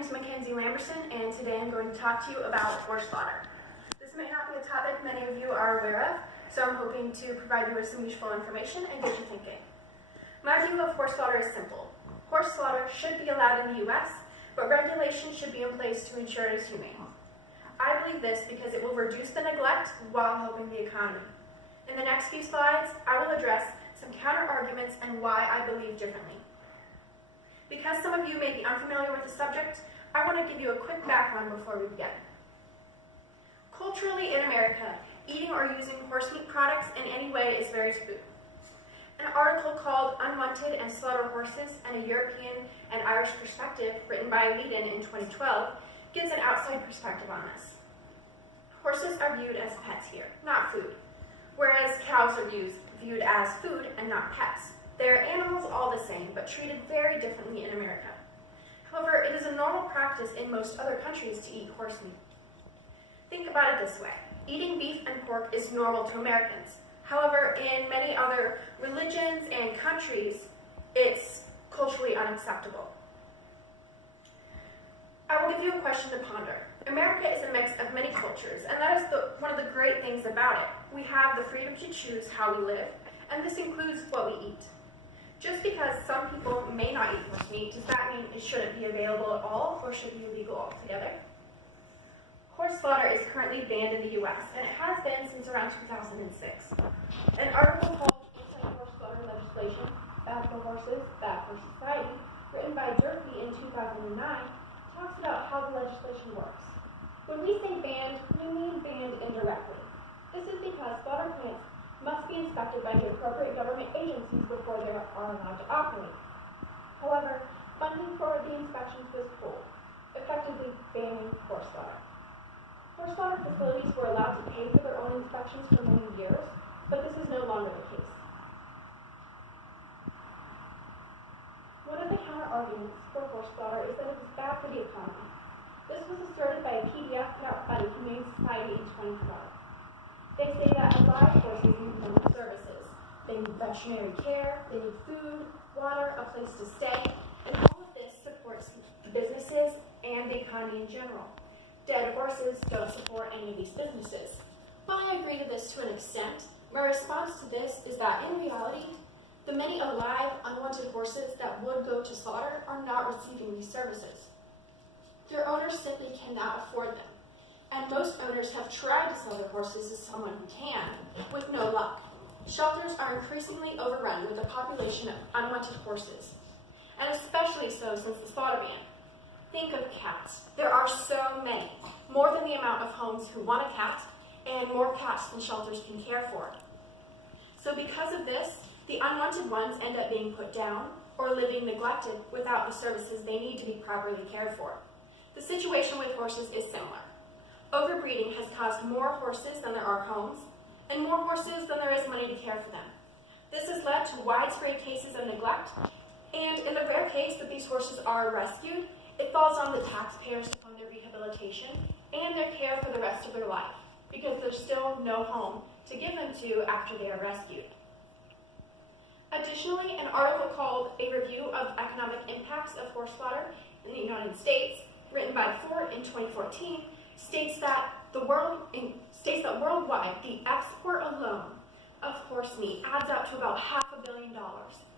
name is Mackenzie Lamberson, and today I'm going to talk to you about horse slaughter. This may not be a topic many of you are aware of, so I'm hoping to provide you with some useful information and get you thinking. My view of horse slaughter is simple. Horse slaughter should be allowed in the U.S., but regulations should be in place to ensure it is humane. I believe this because it will reduce the neglect while helping the economy. In the next few slides, I will address some counter-arguments and why I believe differently. Because some of you may be unfamiliar with the subject, I want to give you a quick background before we begin. Culturally in America, eating or using horse meat products in any way is very taboo. An article called Unwanted and Slaughtered Horses and a European and Irish Perspective, written by Whedon in 2012, gives an outside perspective on this. Horses are viewed as pets here, not food, whereas cows are viewed as food and not pets. They are animals all the same, but treated very differently in America. However, it is a normal practice in most other countries to eat horse meat. Think about it this way. Eating beef and pork is normal to Americans. However, in many other religions and countries, it's culturally unacceptable. I will give you a question to ponder. America is a mix of many cultures, and that is one of the great things about it. We have the freedom to choose how we live, and this includes what we eat. Just because some people may not eat horse meat, does that mean it shouldn't be available at all or should be illegal altogether? Horse slaughter is currently banned in the U.S., and it has been since around 2006. An article called Anti-Horse Slaughter Legislation, Bad for Horses, Bad for Society, written by Durfee in 2009, talks about how the legislation works. When we say banned, we mean banned indirectly. This is because slaughter plants must be inspected by the appropriate government agencies before they are allowed to operate. However, funding for the inspections was pulled, effectively banning horse slaughter. Horse slaughter facilities were allowed to pay for their own inspections for many years, but this is no longer the case. One of the counter-arguments for horse slaughter is that it is bad for the economy. This was asserted by a PDF put out by the Humane Society in 2012. They say that live horses need many services. They need veterinary care, they need food, water, a place to stay, and all of this supports businesses and the economy in general. Dead horses don't support any of these businesses. While I agree to this to an extent, my response to this is that in reality, the many alive, unwanted horses that would go to slaughter are not receiving these services. Their owners simply cannot afford them. And most owners have tried to sell their horses to someone who can, with no luck. Shelters are increasingly overrun with a population of unwanted horses, and especially so since the slaughter ban. Think of cats. There are so many, more than the amount of homes who want a cat, and more cats than shelters can care for. So because of this, the unwanted ones end up being put down or living neglected without the services they need to be properly cared for. The situation with horses is similar. Overbreeding has caused more horses than there are homes, and more horses than there is money to care for them. This has led to widespread cases of neglect, and in the rare case that these horses are rescued, it falls on the taxpayers to fund their rehabilitation and their care for the rest of their life, because there's still no home to give them to after they are rescued. Additionally, an article called A Review of Economic Impacts of Horse Slaughter in the United States, written by Ford in 2014, states that worldwide, the export alone of horse meat adds up to about $500 million.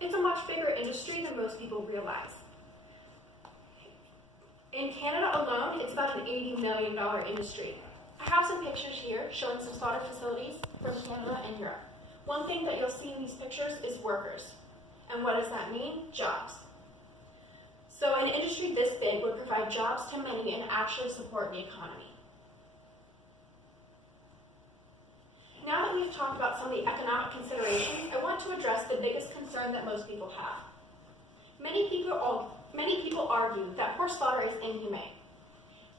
It's a much bigger industry than most people realize. In Canada alone, it's about an $80 million industry. I have some pictures here showing some slaughter facilities from Canada and Europe. One thing that you'll see in these pictures is workers. And what does that mean? Jobs. So an industry this big would provide jobs to many and actually support the economy. Now that we've talked about some of the economic considerations, I want to address the biggest concern that most people have. Many people argue that horse slaughter is inhumane,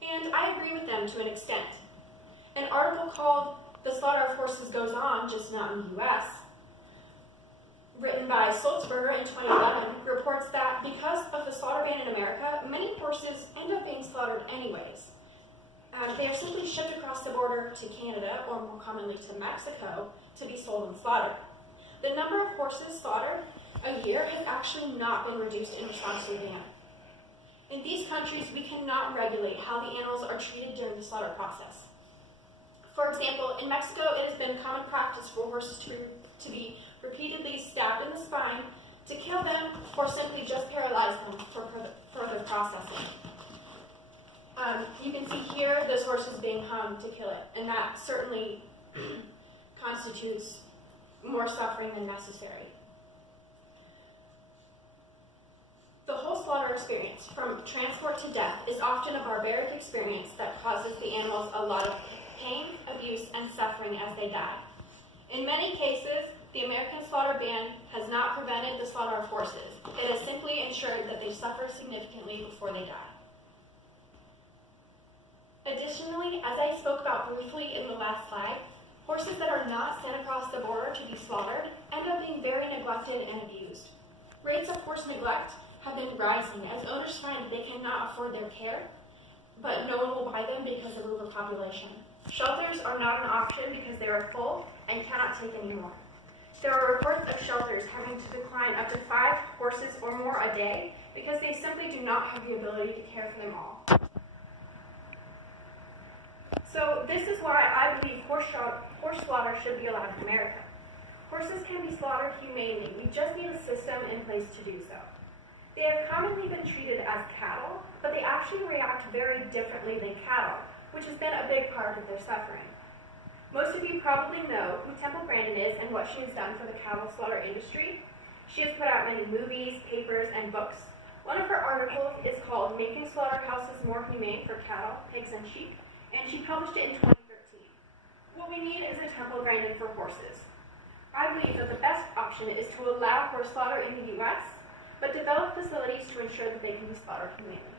and I agree with them to an extent. An article called The Slaughter of Horses Goes On, Just Not in the U.S., written by Sulzberger in 2011, reports that because of the slaughter ban in America, many horses end up being slaughtered anyways. They are simply shipped across the border to Canada, or more commonly to Mexico, to be sold and slaughtered. The number of horses slaughtered a year has actually not been reduced in response to the ban. In these countries, we cannot regulate how the animals are treated during the slaughter process. For example, in Mexico, it has been common practice for horses to be repeatedly stabbed in the spine, to kill them, or simply just paralyze them for further processing. You can see here this horse is being hung to kill it, and that certainly constitutes more suffering than necessary. The whole slaughter experience, from transport to death, is often a barbaric experience that causes the animals a lot of pain, abuse, and suffering as they die. In many cases, the American slaughter ban has not prevented the slaughter of horses. It has simply ensured that they suffer significantly before they die. Additionally, as I spoke about briefly in the last slide, horses that are not sent across the border to be slaughtered end up being very neglected and abused. Rates of horse neglect have been rising as owners find they cannot afford their care, but no one will buy them because of overpopulation. Shelters are not an option because they are full and cannot take any more. There are reports of shelters having to decline up to 5 horses or more a day because they simply do not have the ability to care for them all. So this is why I believe horse slaughter should be allowed in America. Horses can be slaughtered humanely. We just need a system in place to do so. They have commonly been treated as cattle, but they actually react very differently than cattle, which has been a big part of their suffering. Most of you probably know who Temple Grandin is and what she has done for the cattle slaughter industry. She has put out many movies, papers, and books. One of her articles is called Making Slaughterhouses More Humane for Cattle, Pigs, and Sheep, and she published it in 2013. What we need is a Temple Grandin for horses. I believe that the best option is to allow horse slaughter in the U.S., but develop facilities to ensure that they can be slaughtered humanely.